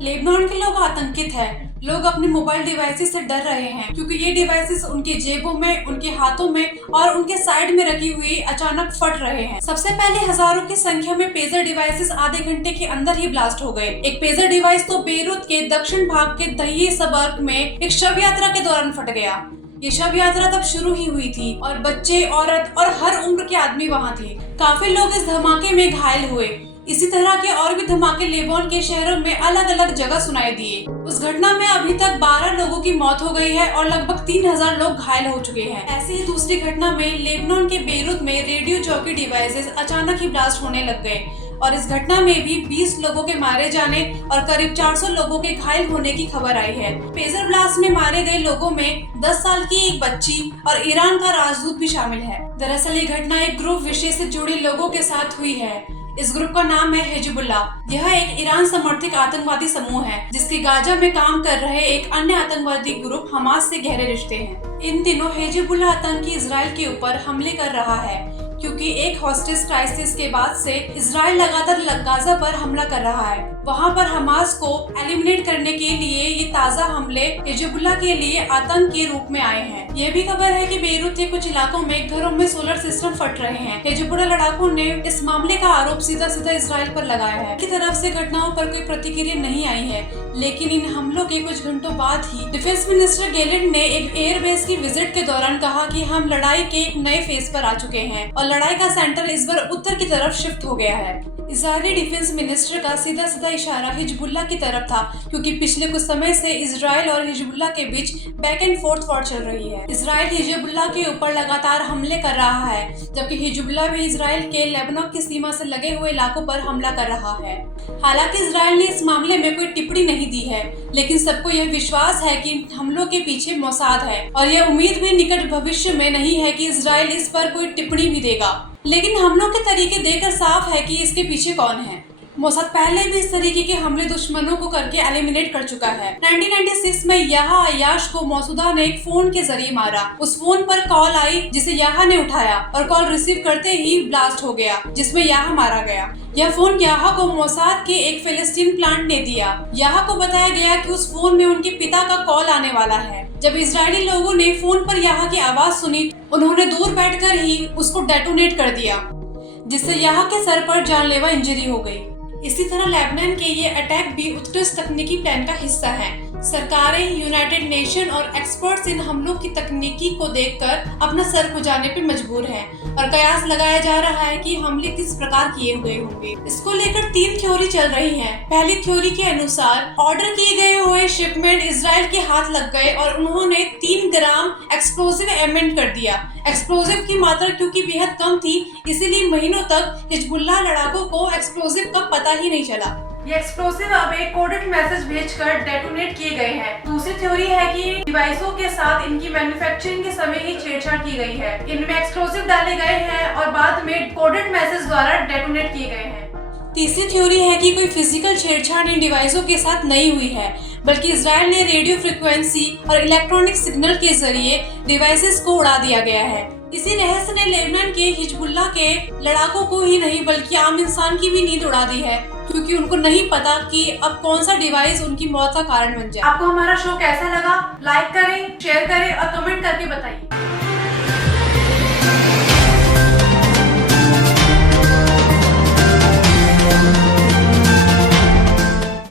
Lebanon के लोग आतंकित हैं। लोग अपने मोबाइल डिवाइसेस से डर रहे हैं क्योंकि ये डिवाइसेस उनके जेबों में, उनके हाथों में और उनके साइड में रखी हुई अचानक फट रहे हैं। सबसे पहले हजारों की संख्या में पेजर डिवाइसेस आधे घंटे के अंदर ही ब्लास्ट हो गए। एक पेजर डिवाइस तो बेरूत के दक्षिण भाग के दहिये सबर्ग में एक शव यात्रा के दौरान फट गया। ये शव यात्रा तब शुरू ही हुई थी और बच्चे, औरत और हर उम्र के आदमी वहाँ थे। काफी लोग इस धमाके में घायल हुए। इसी तरह के और भी धमाके लेबनान के शहरों में अलग अलग जगह सुनाई दिए। उस घटना में अभी तक 12 लोगों की मौत हो गई है और लगभग 3000 लोग घायल हो चुके हैं। ऐसी ही दूसरी घटना में लेबनान के बेरूत में रेडियो जॉकी डिवाइसेस अचानक ही ब्लास्ट होने लग गए और इस घटना में भी 20 लोगों के मारे जाने और करीब 400 लोगों के घायल होने की खबर आई है। पेजर ब्लास्ट में मारे गए लोगों में 10 साल की एक बच्ची और ईरान का राजदूत भी शामिल है। दरअसल ये घटना एक ग्रुप विशेष से जुड़े लोगों के साथ हुई है। इस ग्रुप का नाम है हिजबुल्लाह। यह एक ईरान समर्थित आतंकवादी समूह है जिसके गाजा में काम कर रहे एक अन्य आतंकवादी ग्रुप हमास से गहरे रिश्ते हैं। इन दिनों हिजबुल्लाह आतंकी इजराइल के ऊपर हमले कर रहा है क्योंकि एक हॉस्टेज क्राइसिस के बाद से इजराइल लगातार गाजा पर हमला कर रहा है। वहां पर हमास को एलिमिनेट करने के लिए ये ताज़ा हमले हिजबुल्लाह के लिए आतंक के रूप में आए हैं। ये भी खबर है कि बेरूत के कुछ इलाकों में घरों में सोलर सिस्टम फट रहे हैं। हिजबुल्लाह लड़ाकों ने इस मामले का आरोप सीधा सीधा इजराइल पर लगाया है। की तरफ से घटनाओं पर कोई प्रतिक्रिया नहीं आई है, लेकिन इन हमलों के कुछ घंटों बाद ही डिफेंस मिनिस्टर गैलेंट ने एक एयरबेस की विजिट के दौरान कहा कि हम लड़ाई के एक नए फेज पर आ चुके हैं और लड़ाई का सेंटर इस बार उत्तर की तरफ शिफ्ट हो गया है। इजरायली डिफेंस मिनिस्टर का सीधा सीधा इशारा हिजबुल्लाह की तरफ था क्योंकि पिछले कुछ समय से इजराइल और हिजबुल्लाह के बीच बैक एंड फोर्थ वॉर चल रही है। इजराइल हिजबुल्लाह के ऊपर लगातार हमले कर रहा है जबकि हिजबुल्लाह भी इजराइल के लेबनान की सीमा से लगे हुए इलाकों पर हमला कर रहा है। हालांकि इजराइल ने इस मामले में कोई टिप्पणी नहीं दी है, लेकिन सबको यह विश्वास है कि हमलों के पीछे मोसाद है और यह उम्मीद भी निकट भविष्य में नहीं है कि इजराइल इस पर कोई टिप्पणी भी देगा। लेकिन हमलों के तरीके देखकर साफ है कि इसके पीछे कौन है। मोसाद पहले भी इस तरीके के हमले दुश्मनों को करके एलिमिनेट कर चुका है। 1996 में याहा अय्याश को मसूदा ने एक फोन के जरिए मारा। उस फोन पर कॉल आई जिसे याहा ने उठाया और कॉल रिसीव करते ही ब्लास्ट हो गया जिसमें याहा मारा गया। यह फोन याहा को मोसाद के एक फिलिस्तीन प्लांट ने दिया। याहा को बताया गया कि उस फोन में उनके पिता का कॉल आने वाला है। जब इजरायली लोगों ने फोन पर याहा की आवाज सुनी, उन्होंने दूर बैठकर ही उसको डेटोनेट कर दिया जिससे याहा के सर पर जानलेवा इंजरी हो गई। इसी तरह लेबनान के ये अटैक भी उत्कृष्ट तकनीकी प्लान का हिस्सा है। सरकारें, यूनाइटेड नेशन और एक्सपर्ट्स इन हमलों की तकनीकी को देखकर अपना सर खुजाने पे मजबूर हैं और कयास लगाया जा रहा है कि हमले किस प्रकार किए हुए होंगे। इसको लेकर 3 थ्योरी चल रही हैं। पहली थ्योरी के अनुसार ऑर्डर किए गए हुए शिपमेंट इजराइल के हाथ लग गए और उन्होंने 3 ग्राम एक्सप्लोजिव एमेंट कर दिया। एक्सप्लोजिव की मात्रा क्योंकि बेहद कम थी, इसीलिए महीनों तक हिजबुल्लाह लड़ाकों को एक्सप्लोजिव का पता ही नहीं चला। ये एक्सप्लोसिव अब एक कोडेड मैसेज भेजकर डेटोनेट किए गए हैं। दूसरी थ्योरी है कि डिवाइसों के साथ इनकी मैन्युफैक्चरिंग के समय ही छेड़छाड़ की गई है। इनमें एक्सप्लोसिव डाले गए हैं और बाद में कोडेड मैसेज द्वारा डेटोनेट किए गए हैं। तीसरी थ्योरी है कि कोई फिजिकल छेड़छाड़ इन डिवाइसों के साथ नहीं हुई है, बल्कि इजराइल ने रेडियो फ्रीक्वेंसी और इलेक्ट्रॉनिक सिग्नल के जरिए डिवाइसेस को उड़ा दिया गया है। इसी रहस्य ने लेबनान के हिजबुल्लाह के लड़ाकों को ही नहीं बल्कि आम इंसान की भी नींद उड़ा दी है क्योंकि उनको नहीं पता कि अब कौन सा डिवाइस उनकी मौत का कारण बन जाए। आपको हमारा शो कैसा लगा? लाइक करें, शेयर करें और कमेंट करके बताइए।